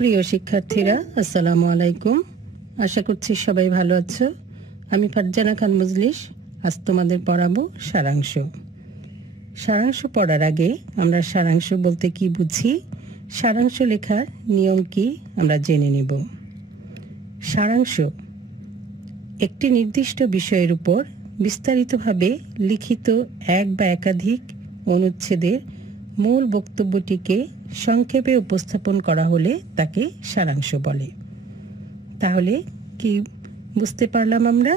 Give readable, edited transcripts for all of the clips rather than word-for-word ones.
প্রিয় শিক্ষার্থীরা, আসসালামু আলাইকুম। আশা করছি সবাই ভালো আছো। আমি ফারজানা খান মজলিস আজ তোমাদের পড়াবো সারাংশ। সারাংশ পড়ার আগে আমরা সারাংশ বলতে কি বুঝি, সারাংশ লেখার নিয়ম কি আমরা জেনে নেব। সারাংশ একটি নির্দিষ্ট বিষয়ের উপর বিস্তারিতভাবে লিখিত এক বা একাধিক অনুচ্ছেদের মূল বক্তব্যটিকে সংক্ষেপে উপস্থাপন করা হলে তাকে সারাংশ বলে। তাহলে কি বুঝতে পারলাম আমরা?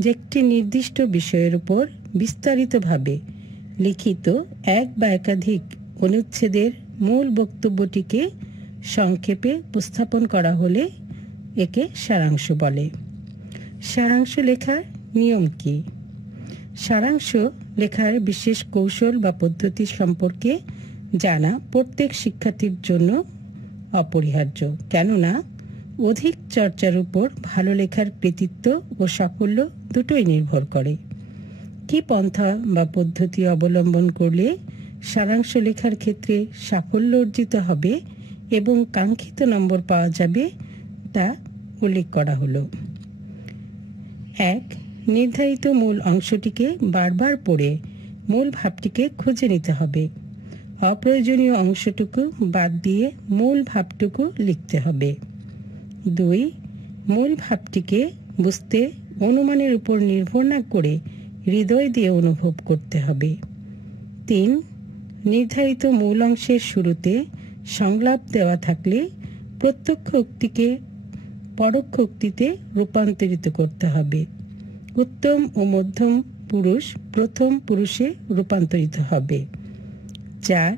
যে একটি নির্দিষ্ট বিষয়ের উপর বিস্তারিতভাবে লিখিত এক বা একাধিক অনুচ্ছেদের মূল বক্তব্যটিকে সংক্ষেপে উপস্থাপন করা হলে একে সারাংশ বলে। সারাংশ লেখার নিয়ম কি? সারাংশ লেখার বিশেষ কৌশল বা পদ্ধতি সম্পর্কে জানা প্রত্যেক শিক্ষার্থীর জন্য অপরিহার্য, কেননা অধিক চর্চার উপর ভালো লেখার কৃতিত্ব ও সাফল্য দুটোই নির্ভর করে। কি পন্থা বা পদ্ধতি অবলম্বন করলে সারাংশ লেখার ক্ষেত্রে সাফল্য অর্জিত হবে এবং কাঙ্ক্ষিত নম্বর পাওয়া যাবে তা উল্লেখ করা হলো। 1. নির্ধারিত মূল অংশটিকে বারবার পড়ে মূল ভাবটিকে খুঁজে নিতে হবে। অপ্রয়োজনীয় অংশটুকু বাদ দিয়ে মূল ভাবটুকু লিখতে হবে। 2. মূল ভাবটিকে বুঝতে অনুমানের উপর নির্ভর না করে হৃদয় দিয়ে অনুভব করতে হবে। 3. নির্ধারিত মূল অংশের শুরুতে সংলাপ দেওয়া থাকলে প্রত্যক্ষ উক্তিকে পরোক্ষ উক্তিতে রূপান্তরিত করতে হবে। উত্তম ও মধ্যম পুরুষ প্রথম পুরুষে রূপান্তরিত হবে। 4.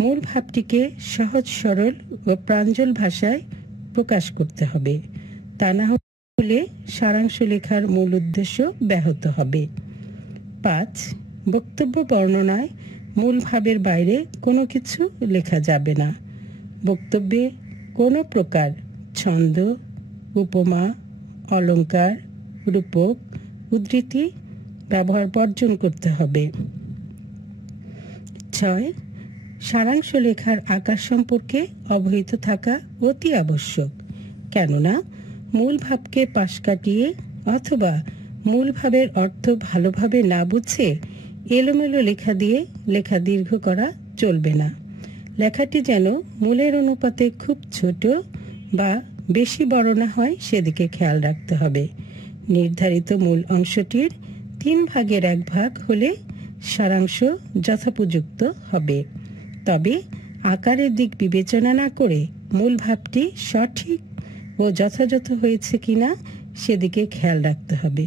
মূল ভাবটিকে সহজ সরল ও প্রাঞ্জল ভাষায় প্রকাশ করতে হবে, তা না হলে সারাংশ লেখার মূল উদ্দেশ্য ব্যাহত হবে। 5. বক্তব্য বর্ণনায় মূল ভাবের বাইরে কোনো কিছু লেখা যাবে না। বক্তব্যে কোনো প্রকার ছন্দ, উপমা, অলঙ্কার, রূপক, উদ্ধৃতি ব্যবহার বর্জন করতে হবে। 6. সারাংশ লেখার আকার সম্পর্কে অবহিত থাকা অতি আবশ্যক, কেননা মূল ভাবকে পাশ কাটিয়ে অথবা মূল ভাবের অর্থ ভালোভাবে না বুঝে এলোমেলো লেখা দিয়ে লেখা দীর্ঘ করা চলবে না। লেখাটি যেন মূলের অনুপাতে খুব ছোট বা বেশি বড় না হয় সেদিকে খেয়াল রাখতে হবে। নির্ধারিত মূল অংশটির 3 ভাগের 1 ভাগ হলে সারাংশ যথোপযুক্ত হবে। তবে আকারের দিক বিবেচনা না করে মূল ভাবটি সঠিক ও যথাযথ হয়েছে কিনা সেদিকে খেয়াল রাখতে হবে।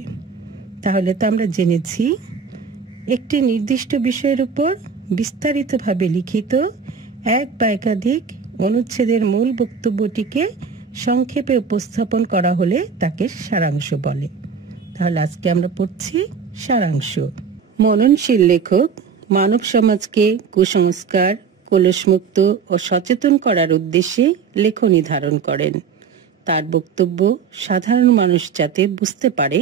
তাহলে তো আমরা জেনেছি একটি নির্দিষ্ট বিষয়ের উপর বিস্তারিতভাবে লিখিত এক বা একাধিক অনুচ্ছেদের মূল বক্তব্যটিকে সংক্ষেপে উপস্থাপন করা হলে তাকে সারাংশ বলে। তাহলে আজকে আমরা পড়ছি সারাংশ। মননশীল লেখক মানব সমাজকে কুসংস্কার, কলুষমুক্ত ও সচেতন করার উদ্দেশ্যে লেখনী ধারণ করেন। তার বক্তব্য সাধারণ মানুষ যাতে বুঝতে পারে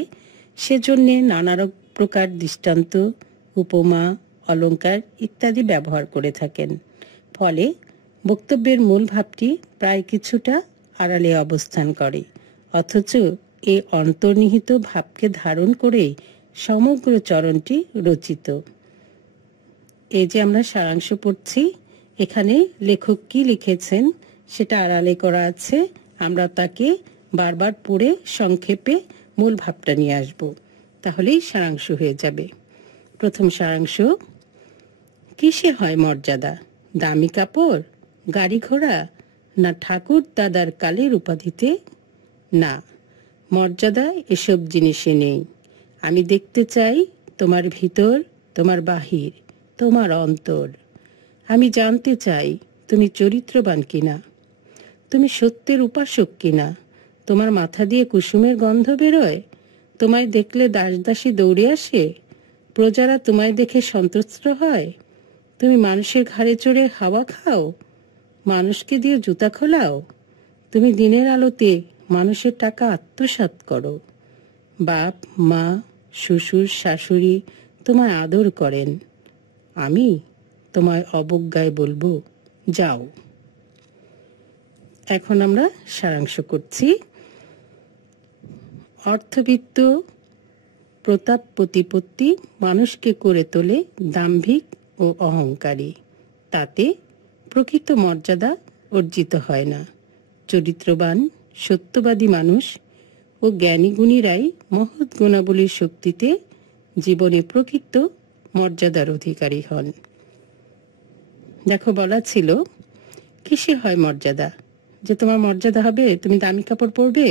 সেজন্যে নানা প্রকার দৃষ্টান্ত, উপমা, অলঙ্কার ইত্যাদি ব্যবহার করে থাকেন। ফলে বক্তব্যের মূল ভাবটি প্রায় কিছুটা আড়ালে অবস্থান করে, অথচ এই অন্তর্নিহিত ভাবকে ধারণ করে সমগ্র চরণটি রচিত। এই যে আমরা সারাংশ পড়ছি, এখানে লেখক কি লিখেছেন সেটা আড়ালে করা আছে। আমরা তাকে বারবার পড়ে সংক্ষেপে মূল ভাবটা নিয়ে আসব, তাহলেই সারাংশ হয়ে যাবে। প্রথম সারাংশ। কিসে হয় মর্যাদা? দামি কাপড়, গাড়ি ঘোড়া, না ঠাকুর দাদার কালের উপাধিতে? না, মর্যাদা এসব জিনিসে নেই। আমি দেখতে চাই তোমার ভিতর, তোমার বাহির, তোমার অন্তর। আমি জানতে চাই তুমি চরিত্রবান কিনা, তুমি সত্যের উপাসক কিনা, তোমার মাথা দিয়ে কুসুমের গন্ধ বেরোয়, তোমায় দেখলে দাসদাসী দৌড়ে আসে, প্রজারা তোমায় দেখে সন্তুষ্ট হয়, তুমি মানুষের ঘাড়ে চড়ে হাওয়া খাও, মানুষকে দিয়ে জুতা খোলাও, তুমি দিনের আলোতে মানুষের টাকা আত্মসাৎ করো, বাপ মা শ্বশুর শাশুড়ি তোমায় আদর করেন, আমি তোমায় অবজ্ঞায় বলবো যাও। এখন আমরা সারাংশ করছি। অর্থবিত্ত প্রতাপ প্রতিপত্তি মানুষকে করে তোলে দাম্ভিক ও অহংকারী, তাতে প্রকৃত মর্যাদা অর্জিত হয় না। চরিত্রবান সত্যবাদী মানুষ ও জ্ঞানী গুণীরাই মহৎ গুণাবলীর শক্তিতে জীবনে প্রকৃত মর্যাদার অধিকারী হন। দেখো, বলা ছিল কিসে হয় মর্যাদা? যে তোমার মর্যাদা হবে, তুমি দামি কাপড় পরবে,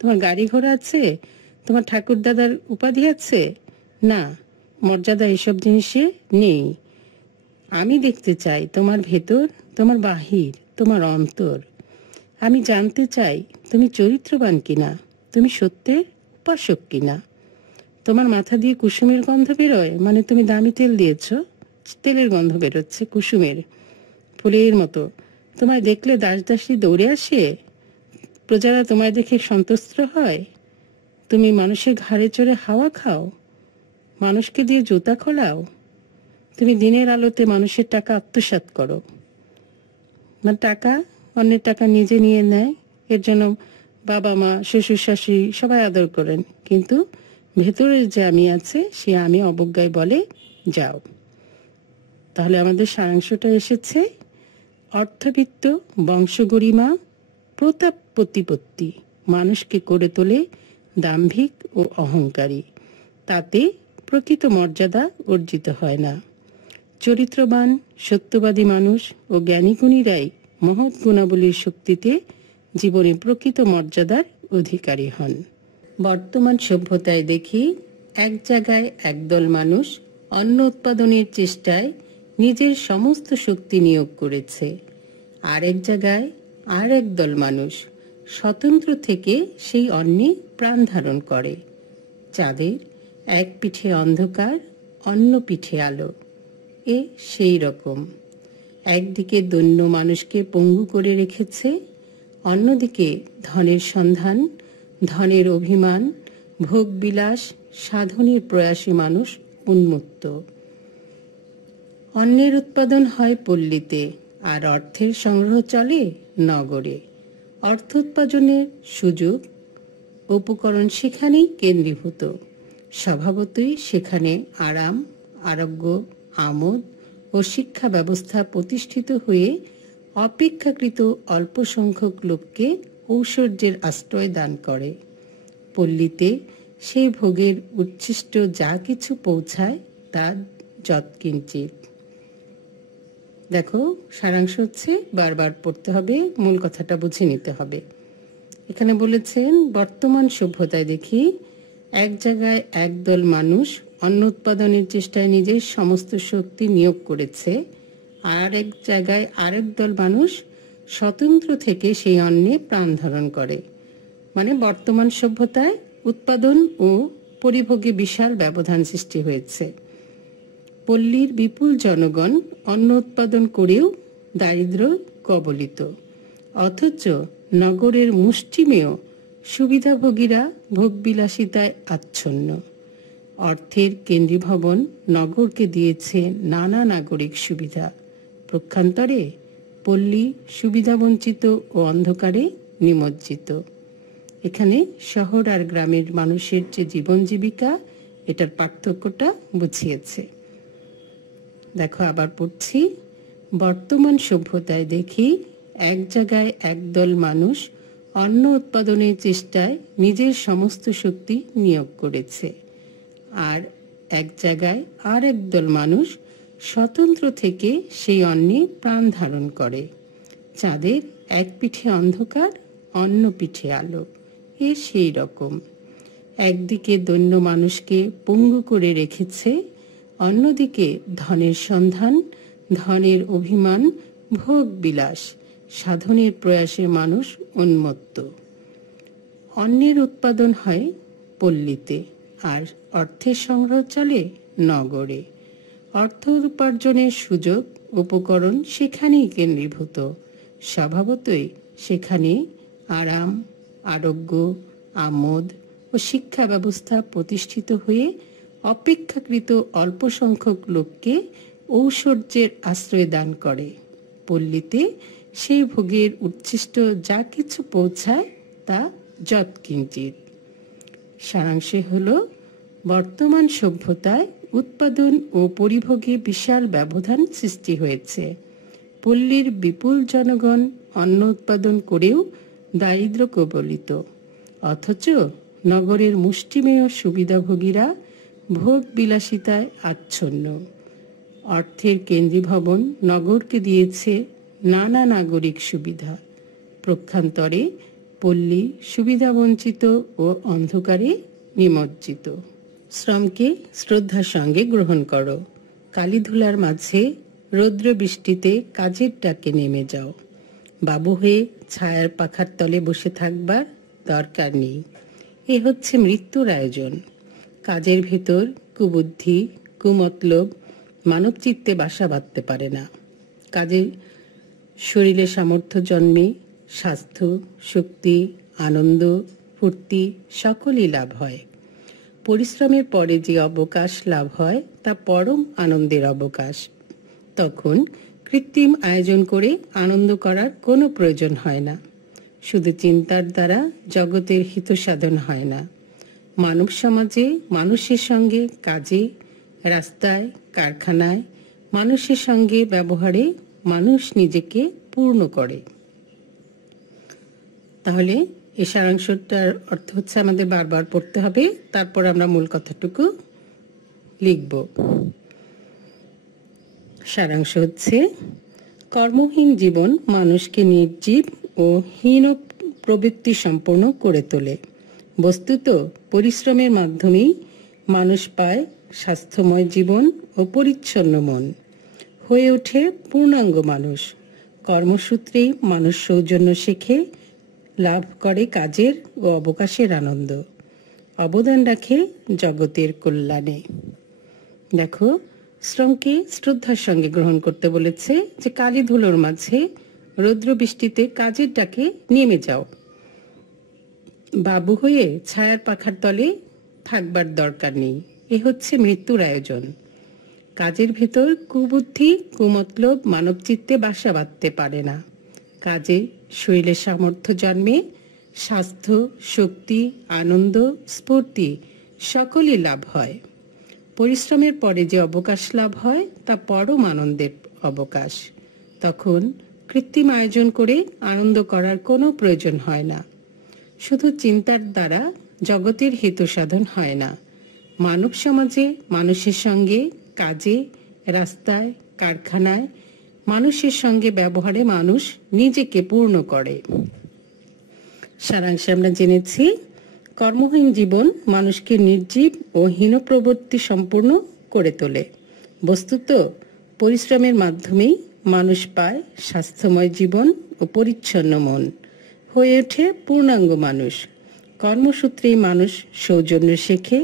তোমার গাড়ি ঘোড়া আছে, তোমার ঠাকুর দাদার উপাধি আছে? না, মর্যাদা এসব জিনিসে নেই। আমি দেখতে চাই তোমার ভেতর, তোমার বাহির, তোমার অন্তর। আমি জানতে চাই তুমি চরিত্রবান কিনা, তুমি সত্যের উপাসক কিনা। তোমার মাথা দিয়ে কুসুমের গন্ধ বেরোয়, মানে তুমি দামি তেল দিয়েছ, তেলের গন্ধ বেরোচ্ছে কুসুমের ফুলের মতো। তোমায় দেখলে দাস দাসী দৌড়ে আসে, প্রজারা তোমায় দেখে সন্তুষ্ট হয়। তুমি মানুষের ঘাড়ে চড়ে হাওয়া খাও, মানুষকে দিয়ে জুতা খোলাও। তুমি দিনের আলোতে মানুষের টাকা আত্মসাৎ করো, মানে টাকা, অন্যের টাকা নিজে নিয়ে নেয়। এর জন্য বাবা মা শ্বশুর শাশুড়ি সবাই আদর করেন, কিন্তু ভেতরের যে আমি আছে সে আমি অবজ্ঞায় বলে যাও। তাহলে আমাদের সারাংশটা এসেছে, অর্থবিত্ত বংশগরিমা প্রতাপ প্রতিপত্তি মানুষকে করে তোলে দাম্ভিক ও অহংকারী, তাতে প্রকৃত মর্যাদা অর্জিত হয় না। চরিত্রবান সত্যবাদী মানুষ ও জ্ঞানীগুণীরাই মহৎ গুণাবলীর শক্তিতে জীবনে প্রকৃত মর্যাদার অধিকারী হন। বর্তমান সভ্যতায় দেখি এক জায়গায় একদল মানুষ অন্ন উৎপাদনের চেষ্টায় নিজের সমস্ত শক্তি নিয়োগ করেছে, আর এক জায়গায় আর এক দল মানুষ স্বতন্ত্র থেকে সেই অন্নে প্রাণ ধারণ করে। চাঁদের এক পিঠে অন্ধকার, অন্য পিঠে আলো, এ সেই রকম। একদিকে দৈন্য মানুষকে পঙ্গু করে রেখেছে, অন্যদিকে ধনের সন্ধান, ধনের অভিমান, ভোগবিলাস সাধনের প্রয়াসী মানুষ উন্মত্ত। অন্নের উৎপাদন হয় পল্লীতে, আর অর্থের সংগ্রহ চলে নগরে। অর্থ উৎপাদনের সুযোগ উপকরণ সেখানেই কেন্দ্রীভূত। স্বভাবতই সেখানে আরাম, আরোগ্য, আমোদ ও শিক্ষা ব্যবস্থা প্রতিষ্ঠিত হয়ে অপেক্ষাকৃত অল্প সংখ্যক লোককে ঐশ্বর্যের আশ্রয় দান করে। পল্লীতে সেই ভোগের উচ্ছিষ্ট যা কিছু পৌঁছায় তা যৎকিঞ্চিৎ। দেখো, সারাংশ হচ্ছে বারবার পড়তে হবে, মূল কথাটা বুঝে নিতে হবে। এখানে বলেছেন, বর্তমান সভ্যতায় দেখি এক জায়গায় একদল মানুষ অন্ন উৎপাদনের চেষ্টায় নিজের সমস্ত শক্তি নিয়োগ করেছে, আর এক জায়গায় আরেক দল মানুষ স্বতন্ত্র থেকে সেই অন্নে প্রাণ ধারণ করে। মানে বর্তমান সভ্যতায় উৎপাদন ও পরিভোগে বিশাল ব্যবধান সৃষ্টি হয়েছে। পল্লীর বিপুল জনগণ অন্ন উৎপাদন করেও দারিদ্র্য কবলিত, অথচ নগরের মুষ্টিমেয় সুবিধাভোগীরা ভোগবিলাসিতায় আচ্ছন্ন। অর্থের কেন্দ্রীভবন নগরকে দিয়েছে নানা নাগরিক সুবিধা, পক্ষান্তরে পল্লী সুবিধাবঞ্চিত ও অন্ধকারে নিমজ্জিত। এখানে শহর আর গ্রামের মানুষের যে জীবন জীবিকা, এটার পার্থক্যটা বুঝিয়েছে। দেখো, আবার পড়ছি, বর্তমান সভ্যতায় দেখি এক জায়গায় একদল মানুষ অন্ন উৎপাদনের চেষ্টায় নিজের সমস্ত শক্তি নিয়োগ করেছে, আর এক জায়গায় আর একদল মানুষ স্বতন্ত্র থেকে সেই অন্নে প্রাণ ধারণ করে। চাঁদের এক পিঠে অন্ধকার, অন্য পিঠে আলো, এ সেই রকম। একদিকে দৈন্য মানুষকে পঙ্গু করে রেখেছে, অন্যদিকে ধনের সন্ধান, ধনের অভিমান, ভোগ বিলাস সাধনের প্রয়াসে মানুষ উন্মত্ত। অন্নের উৎপাদন হয় পল্লীতে, আর অর্থের সংগ্রহ চলে নগরে। অর্থ উপার্জনের সুযোগ উপকরণ সেখানেই কেন্দ্রীভূত। স্বভাবতই সেখানে আরাম, আরোগ্য, আমোদ ও শিক্ষা ব্যবস্থা প্রতিষ্ঠিত হয়ে অপেক্ষাকৃত অল্প সংখ্যক লোককে ঐশ্বর্যের আশ্রয় দান করে। পল্লীতে সেই ভোগের উচ্ছিষ্ট যা কিছু পৌঁছায় তা যৎকিঞ্চিৎ। সারাংশে হলো, বর্তমান সভ্যতায় উৎপাদন ও পরিভোগে বিশাল ব্যবধান সৃষ্টি হয়েছে। পল্লীর বিপুল জনগণ অন্ন উৎপাদন করেও দারিদ্র্য কবলিত, অথচ নগরের মুষ্টিমেয় সুবিধাভোগীরা ভোগ বিলাসিতায় আচ্ছন্ন। অর্থের কেন্দ্রীভবন নগরকে দিয়েছে নানা নাগরিক সুবিধা, প্রক্ষান্তরে পল্লী সুবিধাবঞ্চিত ও অন্ধকারে নিমজ্জিত। শ্রমকে শ্রদ্ধার সঙ্গে গ্রহণ করো। কালীধুলার মাঝে রৌদ্র বৃষ্টিতে কাজের ডাকে নেমে যাও। বাবু হয়ে ছায়ার পাখার তলে বসে থাকবার দরকার নেই। এ হচ্ছে মৃত্যুর আয়োজন। কাজের ভেতর কুবুদ্ধি, কুমতলব মানব চিত্তে বাসা বাঁধতে পারে না। কাজে শরীরে সামর্থ্য জন্মে স্বাস্থ্য, শক্তি, আনন্দ, ফুর্তি সকলই লাভ হয়। পরিশ্রমের পরে যে অবকাশ লাভ হয় তা পরম আনন্দের অবকাশ। তখন কৃত্রিম আয়োজন করে আনন্দ করার কোনো প্রয়োজন হয় না। শুধু চিন্তার দ্বারা জগতের হিত সাধন হয় না। মানব সমাজে মানুষের সঙ্গে কাজে, রাস্তায়, কারখানায় মানুষের সঙ্গে ব্যবহারে মানুষ নিজেকে পূর্ণ করে। তাহলে এই সারাংশটার অর্থ হচ্ছে আমাদের বারবার পড়তে হবে, তারপর আমরা মূল কথাটুকু লিখব। সারাংশ হচ্ছে, কর্মহীন জীবন মানুষকে নির্জীব ও হীন প্রবৃত্তি সম্পন্ন করে তোলে। বস্তুত পরিশ্রমের মাধ্যমেই মানুষ পায় স্বাস্থ্যময় জীবন ও পরিচ্ছন্ন মন, হয়ে ওঠে পূর্ণাঙ্গ মানুষ। কর্মসূত্রেই মানুষ সৌজন্য শেখে, লাভ করে কাজের ও অবকাশের আনন্দ, অবদান রাখে জগতের কল্যাণে। দেখো, শ্রমকে শ্রদ্ধার সঙ্গে গ্রহণ করতে বলেছে যে কালী ধুলোর মাঝে রৌদ্র বৃষ্টিতে কাজের ডাকে নেমে যাও। বাবু হয়ে ছায়ার পাখার তলে থাকবার দরকার নেই। এ হচ্ছে মৃত্যুর আয়োজন। কাজের ভেতর কুবুদ্ধি, কুমতলব মানব চিত্তে বাসা বাঁধতে পারে না। কাজে শরীরের সামর্থ্য জন্মে স্বাস্থ্য, শক্তি, আনন্দ, স্ফূর্তি সকলই লাভ হয়। পরিশ্রমের পরে যে অবকাশ লাভ হয় তা পরম আনন্দের অবকাশ। তখন কৃত্রিম আয়োজন করে আনন্দ করার কোনো প্রয়োজন হয় না। শুধু চিন্তার দ্বারা জগতের হিত সাধন হয় না। মানব সমাজে মানুষের সঙ্গে কাজে, রাস্তায়, কারখানায় মানুষের সঙ্গে ব্যবহারে মানুষ নিজেকে পূর্ণ করে। সারাংশে আমরা জেনেছি, কর্মহীন জীবন মানুষকে নির্জীব ও হীন প্রবৃত্তি সম্পূর্ণ করে তোলে। বস্তুত পরিশ্রমের মাধ্যমেই মানুষ পায় স্বাস্থ্যময় জীবন ও পরিচ্ছন্ন মন, হয়ে ওঠে পূর্ণাঙ্গ মানুষ। কর্মসূত্রেই মানুষ সৌজন্য শেখে,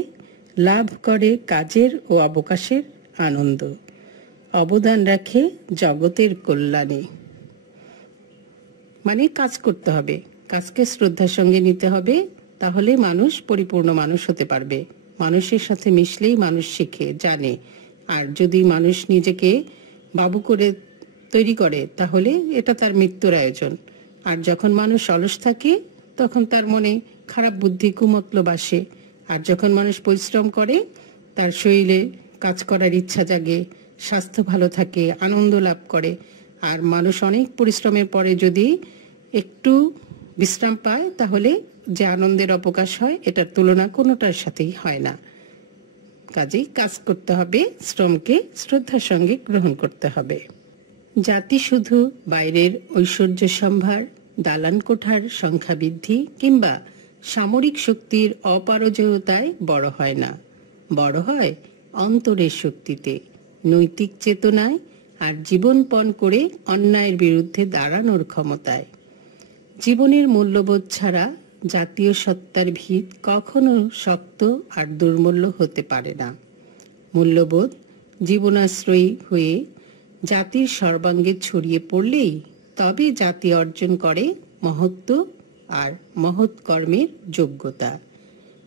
লাভ করে কাজের ও অবকাশের আনন্দ, অবদান রাখে জগতের কল্যাণে। মানে কাজ করতে হবে, কাজকে শ্রদ্ধার সঙ্গে নিতে হবে, তাহলে মানুষ পরিপূর্ণ মানুষ হতে পারবে। মানুষের সাথে মিশলেই মানুষ শেখে, জানে। আর যদি মানুষ নিজেকে বাবু করে তৈরি করে তাহলে এটা তার মৃত্যুর আয়োজন। আর যখন মানুষ অলস থাকে তখন তার মনে খারাপ বুদ্ধি, কুমতলব আসে। আর যখন মানুষ পরিশ্রম করে তার শরীরে কাজ করার ইচ্ছা জাগে, স্বাস্থ্য ভালো থাকে, আনন্দ লাভ করে। আর মানুষ অনেক পরিশ্রমের পরে যদি একটু বিশ্রাম পায় তাহলে যে আনন্দের অবকাশ হয় এটার তুলনা কোনোটার সাথেই হয় না। কাজেই কাজ করতে হবে, শ্রমকে শ্রদ্ধার সঙ্গে গ্রহণ করতে হবে। জাতি শুধু বাইরের ঐশ্বর্য সম্ভার, দালান কোঠার সংখ্যা বৃদ্ধি কিংবা সামরিক শক্তির অপারজয়তায় বড় হয় না, বড় হয় অন্তরের শক্তিতে, নৈতিক চেতনায় আর জীবনপণ করে অন্যায়ের বিরুদ্ধে দাঁড়ানোর ক্ষমতায়। জীবনের মূল্যবোধ ছাড়া জাতীয় সত্তার ভিত কখনো শক্ত আর দুর্মূল্য হতে পারে না। মূল্যবোধ জীবনাশ্রয়ী হয়ে জাতির সর্বাঙ্গে ছড়িয়ে পড়লেই তবে জাতি অর্জন করে মহত্ব আর মহৎ কর্মের যোগ্যতা।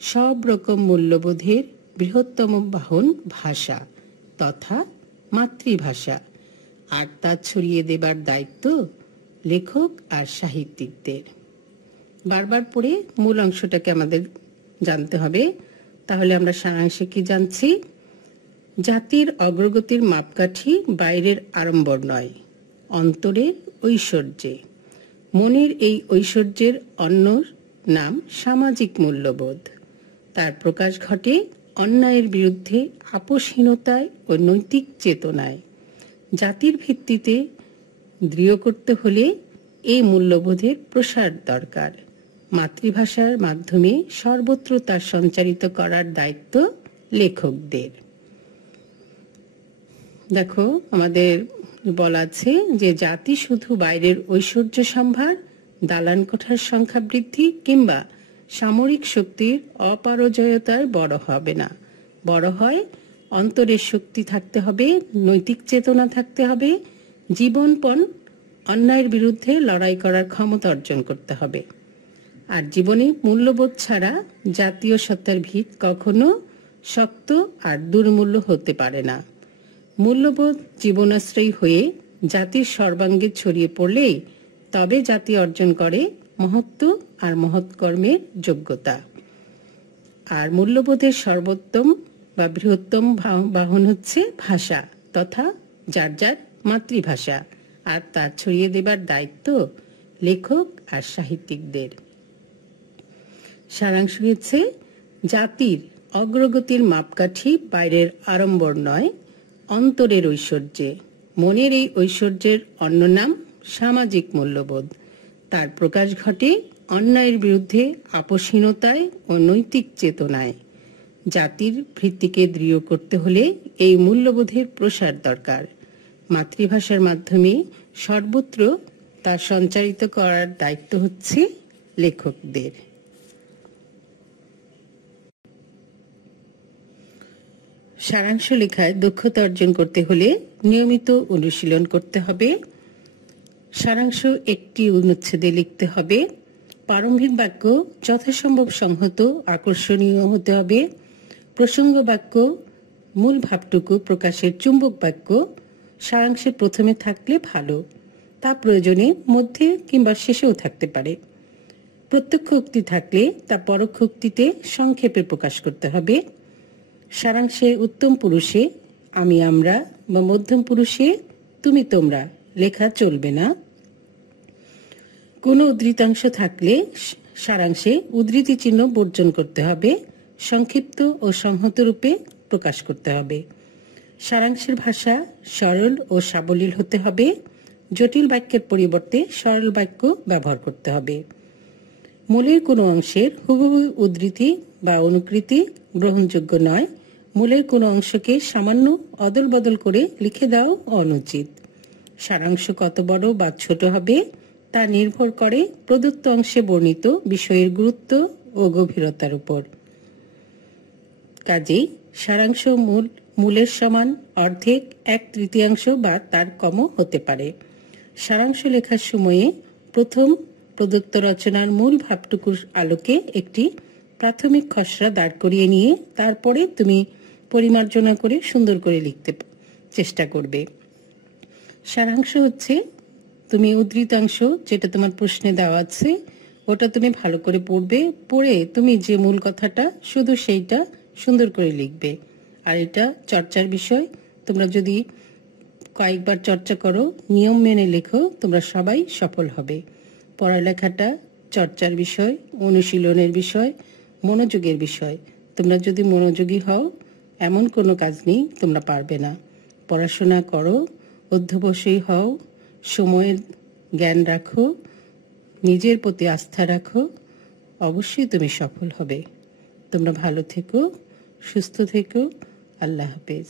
সব রকম মূল্যবোধের বৃহত্তম বাহন ভাষা তথা মাতৃভাষা, আর তা ছড়িয়ে দেবার দায়িত্ব লেখক আর সাহিত্যিকদের। বারবার পড়ে মূল অংশটাকে আমাদের জানতে হবে। তাহলে আমরা সারাংশে কি জানছি? জাতির অগ্রগতির মাপকাঠি বাইরের আড়ম্বর নয়, অন্তরের ঐশ্বর্যে। মনের এই ঐশ্বর্যের অন্য নাম সামাজিক মূল্যবোধ। তার প্রকাশ ঘটে অন্যায়ের বিরুদ্ধে আপোষহীনতায় ও নৈতিক চেতনায়। জাতির ভিত্তিতে দৃঢ় করতে হলে এই মূল্যবোধের প্রসার দরকার। মাতৃভাষার মাধ্যমে সর্বত্র তার সঞ্চারিত করার দায়িত্ব লেখকদের। দেখো, আমাদের বলা আছে যে জাতি শুধু বাইরের ঐশ্বর্য সম্ভার, দালান কোঠার সংখ্যা বৃদ্ধি কিংবা সামরিক শক্তির অপরাজয়তায় বড় হবে না। বড় হয় অন্তরের শক্তি থাকতে হবে, নৈতিক চেতনা থাকতে হবে, জীবনপণ অন্যায়ের বিরুদ্ধে লড়াই করার ক্ষমতা অর্জন করতে হবে। আর জীবনে মূল্যবোধ ছাড়া জাতীয় সত্তার ভিত কখনো শক্ত আর দুর্মূল্য হতে পারে না। মূল্যবোধ জীবনাশ্রয়ী হয়ে জাতির সর্বাঙ্গে ছড়িয়ে পড়লে তবে জাতি অর্জন করে মহত্ব আর মহৎকর্মের যোগ্যতা। আর মূল্যবোধের সর্বোত্তম বা বৃহত্তম বাহন হচ্ছে ভাষা, তথা যার যার মাতৃভাষা, আর তা ছড়িয়ে দেবার দায়িত্ব লেখক আর সাহিত্যিকদের। সারাংশ হচ্ছে, জাতির অগ্রগতির মাপকাঠি বাইরের আড়ম্বর নয়, অন্তরের ঐশ্বর্যে। মনের এই ঐশ্বর্যের অন্য নাম সামাজিক মূল্যবোধ। তার প্রকাশ ঘটে অন্যায়ের বিরুদ্ধে আপোষহীনতায় ও নৈতিক চেতনায়। জাতির ভিত্তিকে দৃঢ় করতে হলে এই মূল্যবোধের প্রসার দরকার। মাতৃভাষার মাধ্যমে সর্বত্র তা সঞ্চারিত করার দায়িত্ব হচ্ছে লেখকদের। সারাংশ লেখায় দক্ষতা অর্জন করতে হলে নিয়মিত অনুশীলন করতে হবে। সারাংশ একটি অনুচ্ছেদে লিখতে হবে। প্রারম্ভিক বাক্য যথাসম্ভব সংহত, আকর্ষণীয় হতে হবে। প্রসঙ্গ বাক্য মূল ভাবটুকু প্রকাশের চুম্বক বাক্য সারাংশের প্রথমে থাকলে ভালো, তা প্রয়োজনে মধ্যে কিংবা শেষেও থাকতে পারে। প্রত্যক্ষ উক্তি থাকলে তা পরোক্ষ উক্তিতে সংক্ষেপে প্রকাশ করতে হবে। সারাংশে উত্তম পুরুষে আমি আমরা বা মধ্যম পুরুষে তুমি তোমরা লেখা চলবে না। কোনো উদ্ধৃতাংশ থাকলে সারাংশে উদ্ধৃতি চিহ্ন বর্জন করতে হবে। সংক্ষিপ্ত ও সংহত রূপে প্রকাশ করতে হবে। সারাংশের ভাষা সরল ও সাবলীল হতে হবে। জটিল বাক্যের পরিবর্তে সরল বাক্য ব্যবহার করতে হবে। মূলের কোনো অংশের হুবহু উদ্ধৃতি বা অনুকৃতি গ্রহণযোগ্য নয়। মূলের কোনো অংশকে সামান্য অদল বদল করে লিখে দেওয়া অনুচিত। সারাংশ কত বড় বা ছোট হবে তা নির্ভর করে প্রদত্ত অংশে বর্ণিত বিষয়ের গুরুত্ব ও গভীরতার উপর। কাজেই সারাংশ মূলের সমান, অর্ধেক, 1/3 বা তার কমও হতে পারে। সারাংশ লেখার সময়ে প্রথম প্রদত্ত রচনার মূল ভাবটুকুর আলোকে একটি প্রাথমিক খসড়া দাঁড় করিয়ে নিয়ে তারপরে তুমি পরিমার্জনা করে সুন্দর করে লিখতে চেষ্টা করবে। সারাংশ হচ্ছে তুমি উদ্ধৃতাংশ যেটা তোমার প্রশ্নে দেওয়া আছে ওটা তুমি ভালো করে পড়বে, পড়ে তুমি যে মূল কথাটা শুধু সেইটা সুন্দর করে লিখবে। আর এটা চর্চার বিষয়। তোমরা যদি কয়েকবার চর্চা করো, নিয়ম মেনে লেখো, তোমরা সবাই সফল হবে। পড়ালেখাটা চর্চার বিষয়, অনুশীলনের বিষয়, মনোযোগের বিষয়। তোমরা যদি মনোযোগী হও এমন কোনো কাজ নেই তোমরা পারবে না। পড়াশোনা করো, অধ্যবসায়ী হও, সময়ের জ্ঞান রাখো, নিজের প্রতি আস্থা রাখো, অবশ্যই তুমি সফল হবে। তোমরা ভালো থেকো, সুস্থ থেকো। আল্লাহ হাফেজ।